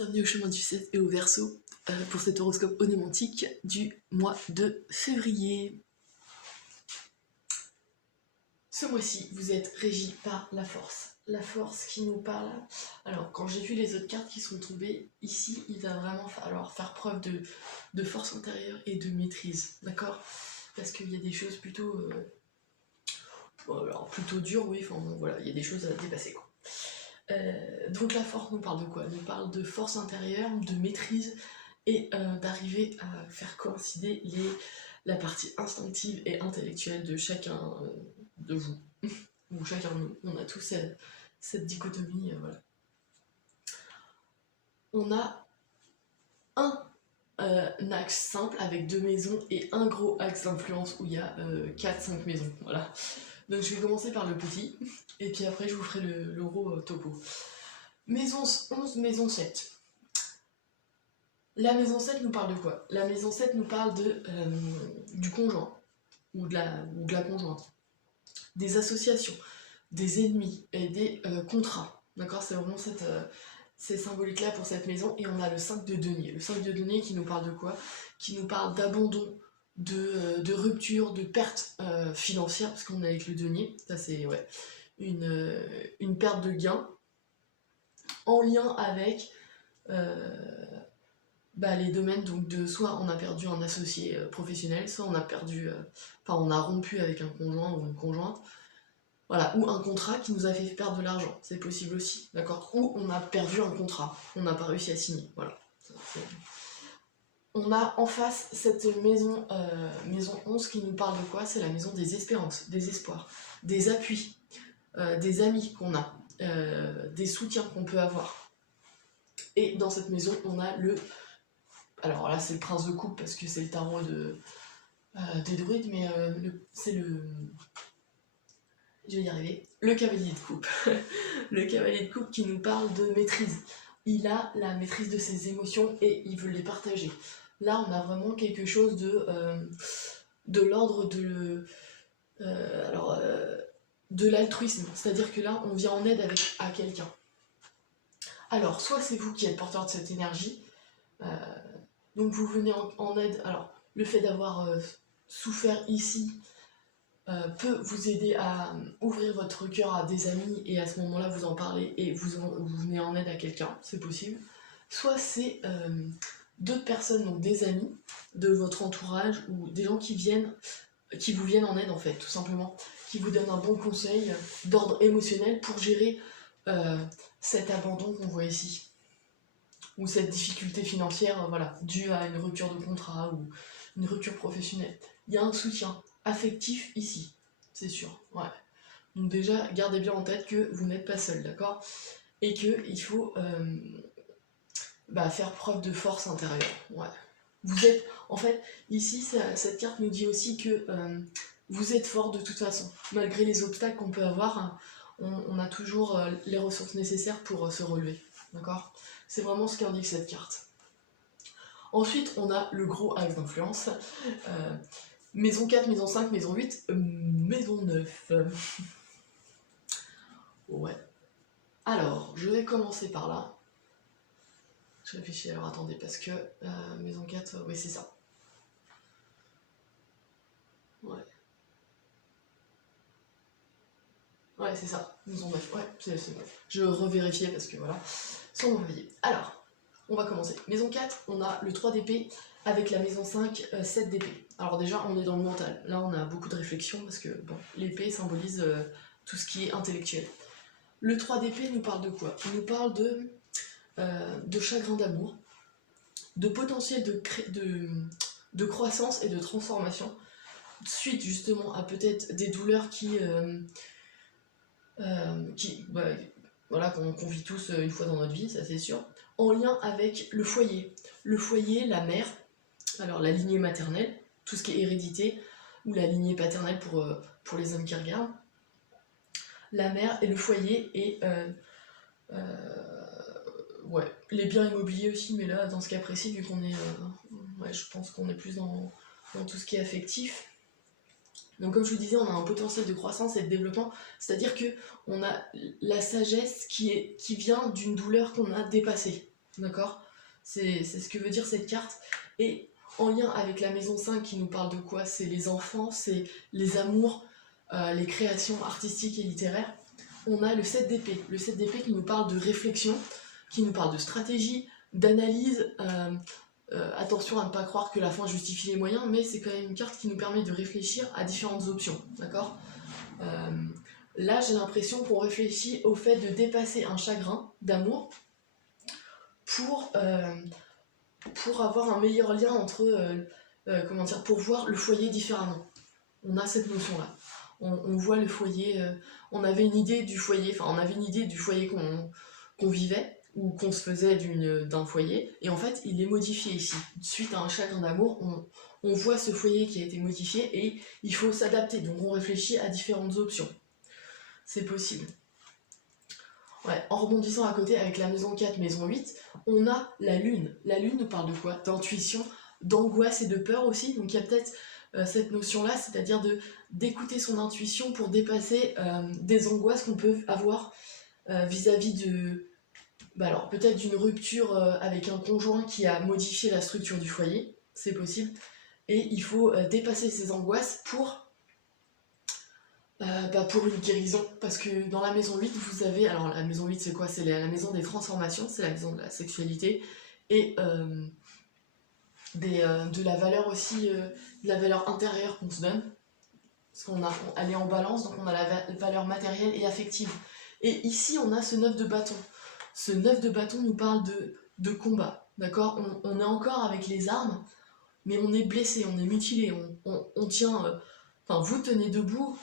Bienvenue au chemin du 7 et au Verseau pour cet horoscope onomantique du mois de février. Ce mois-ci, vous êtes régi par la force. La force qui nous parle. Alors, quand j'ai vu les autres cartes qui sont tombées, ici, il va vraiment falloir faire preuve de force intérieure et de maîtrise, d'accord? Parce qu'il y a des choses plutôt dures, oui, enfin bon, voilà, il y a des choses à dépasser, quoi. Donc la force nous parle de quoi? Elle nous parle de force intérieure, de maîtrise et d'arriver à faire coïncider la partie instinctive et intellectuelle de chacun de vous, ou chacun de nous. On a tous cette dichotomie, voilà. On a un axe simple avec 2 maisons et un gros axe d'influence où il y a 4-5 maisons, voilà. Donc je vais commencer par le petit, et puis après je vous ferai le gros topo. Maison 11, maison 7. La maison 7 nous parle de quoi? La maison 7 nous parle du conjoint, ou de la conjointe, des associations, des ennemis et des contrats. D'accord? C'est vraiment ces symboliques-là pour cette maison. Et on a le 5 de denier. Le 5 de denier qui nous parle de quoi? Qui nous parle d'abandon, de rupture, de perte financière, parce qu'on est avec le denier. Ça, c'est une perte de gain en lien avec les domaines donc de soit on a perdu un associé professionnel, soit on a on a rompu avec un conjoint ou une conjointe, voilà, ou un contrat qui nous a fait perdre de l'argent, c'est possible aussi, d'accord, ou on a perdu un contrat, on n'a pas réussi à signer, voilà. On a en face cette maison 11 qui nous parle de quoi? C'est la maison des espérances, des espoirs, des appuis, des amis qu'on a, des soutiens qu'on peut avoir. Et dans cette maison, on a alors là, c'est le prince de coupe parce que c'est le tarot des druides, mais je vais y arriver. Le cavalier de coupe. Le cavalier de coupe qui nous parle de maîtrise. Il a la maîtrise de ses émotions et il veut les partager. Là, on a vraiment quelque chose de l'ordre de l'altruisme. C'est-à-dire que là, on vient en aide à quelqu'un. Alors, soit c'est vous qui êtes porteur de cette énergie, donc vous venez en aide. Alors, le fait d'avoir souffert ici peut vous aider à ouvrir votre cœur à des amis et à ce moment-là vous en parlez et vous venez en aide à quelqu'un, c'est possible. Soit c'est d'autres personnes, donc des amis de votre entourage ou des gens qui vous viennent en aide en fait, tout simplement, qui vous donnent un bon conseil d'ordre émotionnel pour gérer cet abandon qu'on voit ici. Ou cette difficulté financière, voilà, due à une rupture de contrat ou une rupture professionnelle. Il y a un soutien affectif ici, c'est sûr, ouais. Donc déjà, gardez bien en tête que vous n'êtes pas seul, d'accord? Et qu'il faut faire preuve de force intérieure, ouais. Vous êtes, en fait, ici, cette carte nous dit aussi que vous êtes fort de toute façon. Malgré les obstacles qu'on peut avoir, on a toujours les ressources nécessaires pour se relever, d'accord? C'est vraiment ce qu'indique cette carte. Ensuite, on a le gros axe d'influence. Maison 4, maison 5, maison 8, maison 9. Ouais. Alors, je vais commencer par là. Je réfléchis, alors attendez, parce que maison 4, oui, c'est ça. Ouais. Ouais, c'est ça, maison 9, ouais, c'est 9. Je revérifiais parce que voilà, sans m'envoyer. Alors, on va commencer. Maison 4, on a le 3 d'épée avec la maison 5, 7 d'épée. Alors déjà, on est dans le mental. Là, on a beaucoup de réflexion parce que bon, l'épée symbolise tout ce qui est intellectuel. Le 3 d'épée nous parle de quoi? Il nous parle de chagrin d'amour, de potentiel de croissance et de transformation, suite justement à peut-être des douleurs qu'on vit tous une fois dans notre vie, ça c'est sûr, en lien avec le foyer. Le foyer, la mère, alors la lignée maternelle, tout ce qui est hérédité, ou la lignée paternelle pour les hommes qui regardent, la mère et le foyer et les biens immobiliers aussi, mais là dans ce cas précis, vu qu'on est, je pense qu'on est plus dans tout ce qui est affectif. Donc comme je vous disais, on a un potentiel de croissance et de développement, c'est-à-dire qu'on a la sagesse qui vient d'une douleur qu'on a dépassée. d'accord? C'est ce que veut dire cette carte. Et en lien avec la maison 5 qui nous parle de quoi? C'est les enfants, c'est les amours, les créations artistiques et littéraires. On a le 7 d'épée. Le 7 d'épée qui nous parle de réflexion, qui nous parle de stratégie, d'analyse. Attention à ne pas croire que la fin justifie les moyens, mais c'est quand même une carte qui nous permet de réfléchir à différentes options, d'accord? Là, j'ai l'impression qu'on réfléchit au fait de dépasser un chagrin d'amour pour avoir un meilleur lien entre, comment dire, pour voir le foyer différemment. On a cette notion-là. On voit le foyer, on avait une idée du foyer, qu'on vivait, ou qu'on se faisait d'un foyer, et en fait, il est modifié ici. Suite à un chagrin d'amour, on voit ce foyer qui a été modifié, et il faut s'adapter, donc on réfléchit à différentes options. C'est possible. Ouais, en rebondissant à côté avec la maison 4, maison 8, on a la lune. La lune nous parle de quoi? D'intuition, d'angoisse et de peur aussi. Donc il y a peut-être cette notion-là, c'est-à-dire d'écouter son intuition pour dépasser des angoisses qu'on peut avoir vis-à-vis de... alors peut-être d'une rupture avec un conjoint qui a modifié la structure du foyer, c'est possible. Et il faut dépasser ces angoisses pour une guérison, parce que dans la maison 8, vous avez... Alors la maison 8 c'est quoi? C'est la maison des transformations, c'est la maison de la sexualité, et de la valeur aussi, de la valeur intérieure qu'on se donne, parce elle est en balance, donc on a la valeur matérielle et affective. Et ici on a ce 9 de bâton. Ce 9 de bâton nous parle de combat, d'accord? On est encore avec les armes, mais on est blessé, on est mutilé, on tient... vous tenez debout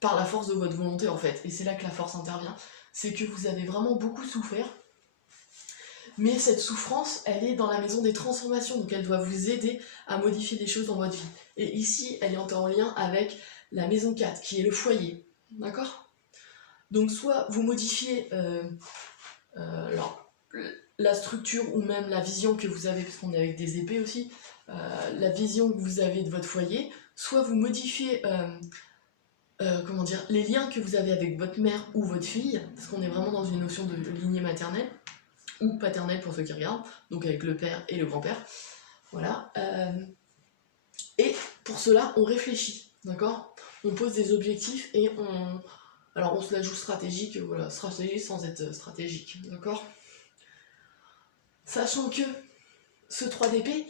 par la force de votre volonté en fait, et c'est là que la force intervient, c'est que vous avez vraiment beaucoup souffert, mais cette souffrance, elle est dans la maison des transformations, donc elle doit vous aider à modifier des choses dans votre vie. Et ici, elle est en lien avec la maison 4, qui est le foyer, d'accord? Donc soit vous modifiez la structure ou même la vision que vous avez, parce qu'on est avec des épées aussi, la vision que vous avez de votre foyer, soit vous modifiez... les liens que vous avez avec votre mère ou votre fille, parce qu'on est vraiment dans une notion de lignée maternelle, ou paternelle pour ceux qui regardent, donc avec le père et le grand-père, voilà. Et pour cela, on réfléchit, d'accord? On pose des objectifs et on se la joue stratégique, voilà, stratégique sans être stratégique, d'accord? Sachant que ce 3 d'épée,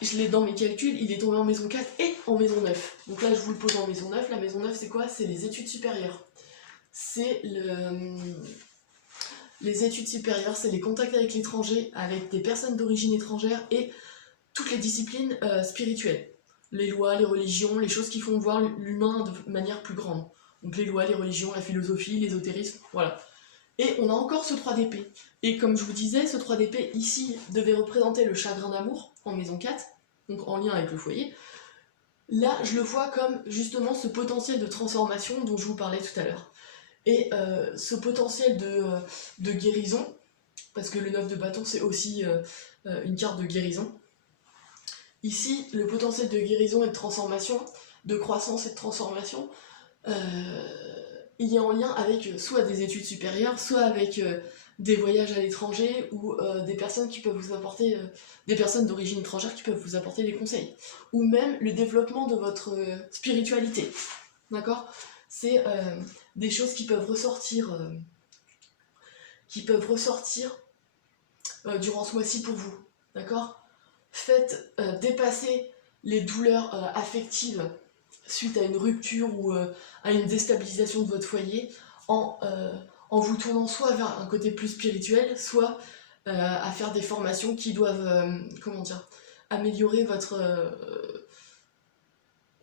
je l'ai dans mes calculs, il est tombé en maison 4 et en maison 9. Donc là, je vous le pose en maison 9. La maison 9, c'est quoi? C'est les études supérieures. C'est les études supérieures, c'est les contacts avec l'étranger, avec des personnes d'origine étrangère et toutes les disciplines spirituelles. Les lois, les religions, les choses qui font voir l'humain de manière plus grande. Donc les lois, les religions, la philosophie, l'ésotérisme, voilà. Et on a encore ce 3 d'épée. Et comme je vous disais, ce 3 d'épée ici devait représenter le chagrin d'amour en maison 4, donc en lien avec le foyer. Là, je le vois comme justement ce potentiel de transformation dont je vous parlais tout à l'heure. Et ce potentiel de guérison, parce que le 9 de bâton c'est aussi une carte de guérison. Ici, le potentiel de guérison et de transformation, de croissance et de transformation, il est en lien avec soit des études supérieures, soit avec des voyages à l'étranger ou des personnes qui peuvent vous apporter, des personnes d'origine étrangère qui peuvent vous apporter des conseils. Ou même le développement de votre spiritualité. D'accord? C'est des choses qui peuvent ressortir, durant ce mois-ci pour vous. D'accord? Faites dépasser les douleurs affectives suite à une rupture ou à une déstabilisation de votre foyer en vous tournant soit vers un côté plus spirituel, soit à faire des formations qui doivent, améliorer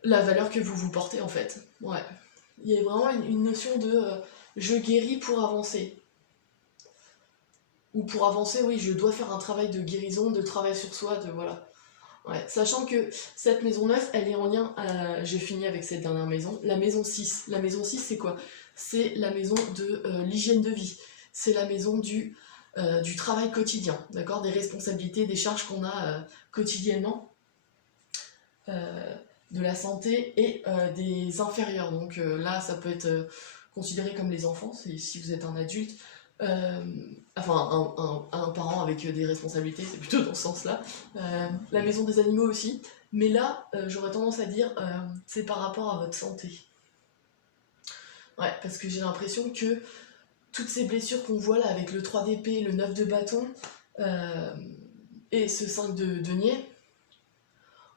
la valeur que vous portez en fait. Ouais. Il y a vraiment une notion de je guéris pour avancer. Ou pour avancer, oui, je dois faire un travail de guérison, de travail sur soi, voilà. Ouais, sachant que cette maison 9, elle est en lien, j'ai fini avec cette dernière maison, la maison 6. La maison 6, c'est quoi? C'est la maison de l'hygiène de vie. C'est la maison du travail quotidien, d'accord? Des responsabilités, des charges qu'on a quotidiennement, de la santé et des inférieurs. Donc là, ça peut être considéré comme les enfants, si vous êtes un adulte. enfin un parent avec des responsabilités, c'est plutôt dans ce sens-là. La maison des animaux aussi. Mais là, j'aurais tendance à dire, c'est par rapport à votre santé. Ouais, parce que j'ai l'impression que toutes ces blessures qu'on voit là avec le 3 d'épée, le 9 de bâton et ce 5 de denier,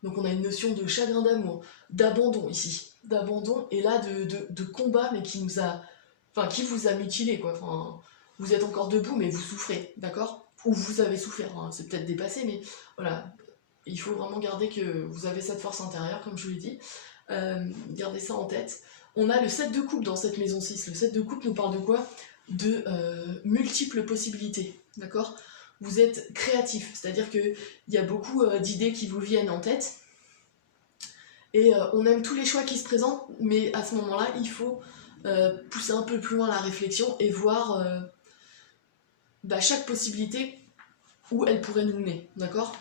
donc on a une notion de chagrin d'amour, d'abandon ici, d'abandon et là de combat mais qui nous a, enfin qui vous a mutilé quoi. Enfin, vous êtes encore debout mais vous souffrez, d'accord? Ou vous avez souffert, hein, c'est peut-être dépassé mais voilà, il faut vraiment garder que vous avez cette force intérieure comme je vous l'ai dit, gardez ça en tête. On a le 7 de coupe dans cette maison 6, le 7 de coupe nous parle de quoi? De multiples possibilités, d'accord? Vous êtes créatif, c'est-à-dire qu'il y a beaucoup d'idées qui vous viennent en tête, et on aime tous les choix qui se présentent, mais à ce moment-là, il faut pousser un peu plus loin la réflexion et voir chaque possibilité où elle pourrait nous mener, d'accord?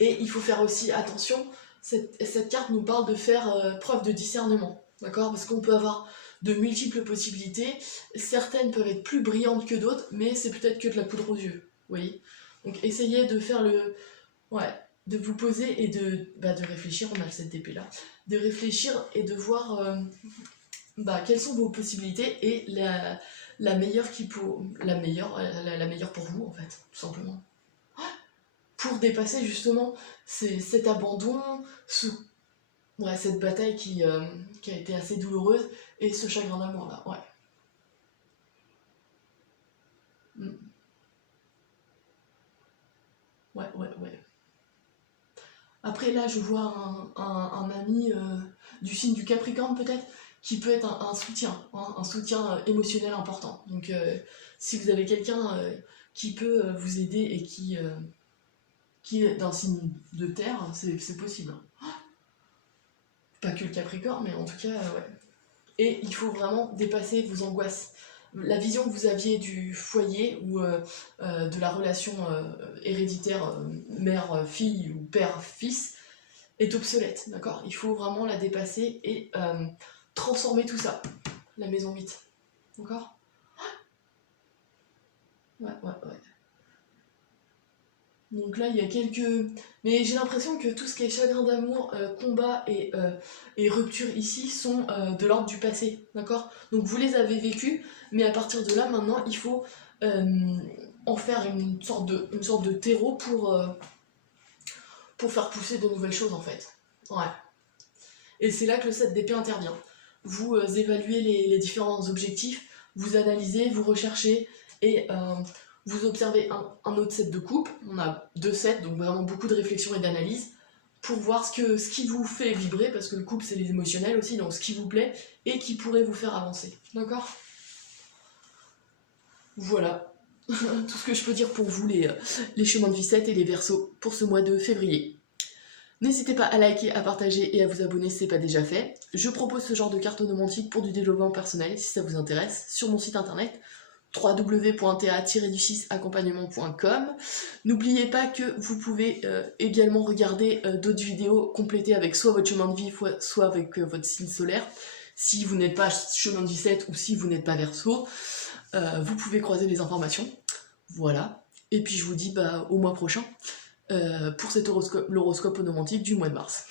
Et il faut faire aussi attention, cette carte nous parle de faire preuve de discernement, d'accord? Parce qu'on peut avoir de multiples possibilités, certaines peuvent être plus brillantes que d'autres, mais c'est peut-être que de la poudre aux yeux, vous voyez? Donc essayez de faire le... Ouais, de vous poser et de réfléchir, on a le 7 d'épée là, de réfléchir et de voir quelles sont vos possibilités et la meilleure la meilleure pour vous en fait, tout simplement. Pour dépasser justement cet abandon, cette bataille qui a été assez douloureuse et ce chagrin d'amour là, ouais. Ouais. Après là je vois un ami du signe du Capricorne peut-être, qui peut être un soutien, hein, un soutien émotionnel important. Donc si vous avez quelqu'un qui peut vous aider et qui est d'un signe de terre, c'est possible. Pas que le Capricorne, mais en tout cas, ouais. Et il faut vraiment dépasser vos angoisses. La vision que vous aviez du foyer ou de la relation héréditaire mère-fille ou père-fils est obsolète, d'accord? Il faut vraiment la dépasser et transformer tout ça. La maison 8, d'accord? Ouais. Donc là, il y a quelques... Mais j'ai l'impression que tout ce qui est chagrin d'amour, combat et rupture ici sont de l'ordre du passé, d'accord? Donc vous les avez vécus, mais à partir de là, maintenant, il faut en faire une sorte de terreau pour faire pousser de nouvelles choses, en fait. Ouais. Et c'est là que le 7 d'épée intervient. Vous évaluez les différents objectifs, vous analysez, vous recherchez, et... vous observez un autre set de coupe, on a 2 sets, donc vraiment beaucoup de réflexion et d'analyse, pour voir ce qui vous fait vibrer, parce que le couple c'est les émotionnels aussi, donc ce qui vous plaît, et qui pourrait vous faire avancer. D'accord? Voilà, tout ce que je peux dire pour vous, les chemins de vie 7 et les Verseaux, pour ce mois de février. N'hésitez pas à liker, à partager et à vous abonner si ce n'est pas déjà fait. Je propose ce genre de cartonomantique pour du développement personnel, si ça vous intéresse, sur mon site internet, www.ta-du6accompagnement.com. N'oubliez pas que vous pouvez également regarder d'autres vidéos complétées avec soit votre chemin de vie, soit avec votre signe solaire. Si vous n'êtes pas chemin de vie 7 ou si vous n'êtes pas Verseau, vous pouvez croiser les informations. Voilà. Et puis je vous dis au mois prochain pour cet l'horoscope onomantique du mois de mars.